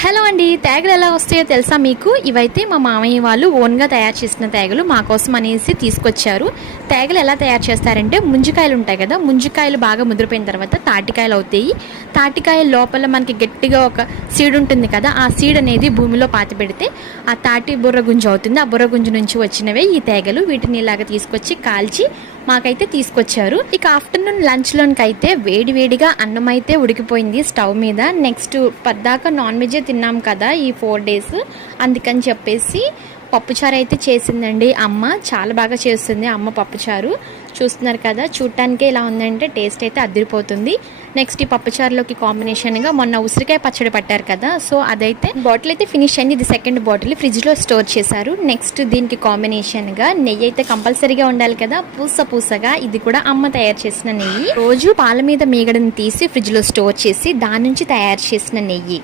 Hello అండి, తేగలు ఎలా వస్తాయో తెలుసా మీకు? ఇవైతే మా మామయ్య వాళ్ళు ఓన్గా తయారు చేసిన తేగలు మా కోసం అనేసి తీసుకొచ్చారు. తేగలు ఎలా తయారు చేస్తారంటే, ముంజికాయలు ఉంటాయి కదా, ముంజికాయలు బాగా ముదిరిపోయిన తర్వాత తాటికాయలు అవుతాయి. తాటికాయ లోపల మనకి గట్టిగా ఒక సీడ్ ఉంటుంది కదా, ఆ సీడ్ అనేది భూమిలో పాతి పెడితే ఆ తాటి బుర్ర గుంజు అవుతుంది. ఆ బుర్ర గుంజు నుంచి వచ్చినవే ఈ తేగలు. వీటిని ఇలాగ తీసుకొచ్చి కాల్చి మాకైతే తీసుకొచ్చారు. ఇక ఆఫ్టర్నూన్ లంచ్లోనికి అయితే వేడివేడిగా అన్నం అయితే ఉడికిపోయింది స్టవ్ మీద. నెక్స్ట్ పద్దాక నాన్ వెజ్ తిన్నాం కదా ఈ 4 days, అందుకని చెప్పేసి పప్పుచారు అయితే చేసిందండి అమ్మ. చాలా బాగా చేస్తుంది అమ్మ పప్పుచారు. చూస్తున్నారు కదా, చూడటానికే ఇలా ఉందంటే టేస్ట్ అయితే అదిరిపోతుంది. నెక్స్ట్ ఈ పప్పుచారులోకి కాంబినేషన్గా మొన్న ఉసిరికాయ పచ్చడి పట్టారు కదా, సో అదైతే బాటిల్ అయితే ఫినిష్ అయింది. ఇది సెకండ్ బాటిల్ ఫ్రిడ్జ్లో స్టోర్ చేశారు. నెక్స్ట్ దీనికి కాంబినేషన్గా నెయ్యి అయితే కంపల్సరీగా ఉండాలి కదా, పూసగా. ఇది కూడా అమ్మ తయారు చేసిన నెయ్యి. రోజు పాల మీద మీగడని తీసి ఫ్రిడ్జ్లో స్టోర్ చేసి దాని నుంచి తయారు చేసిన నెయ్యి.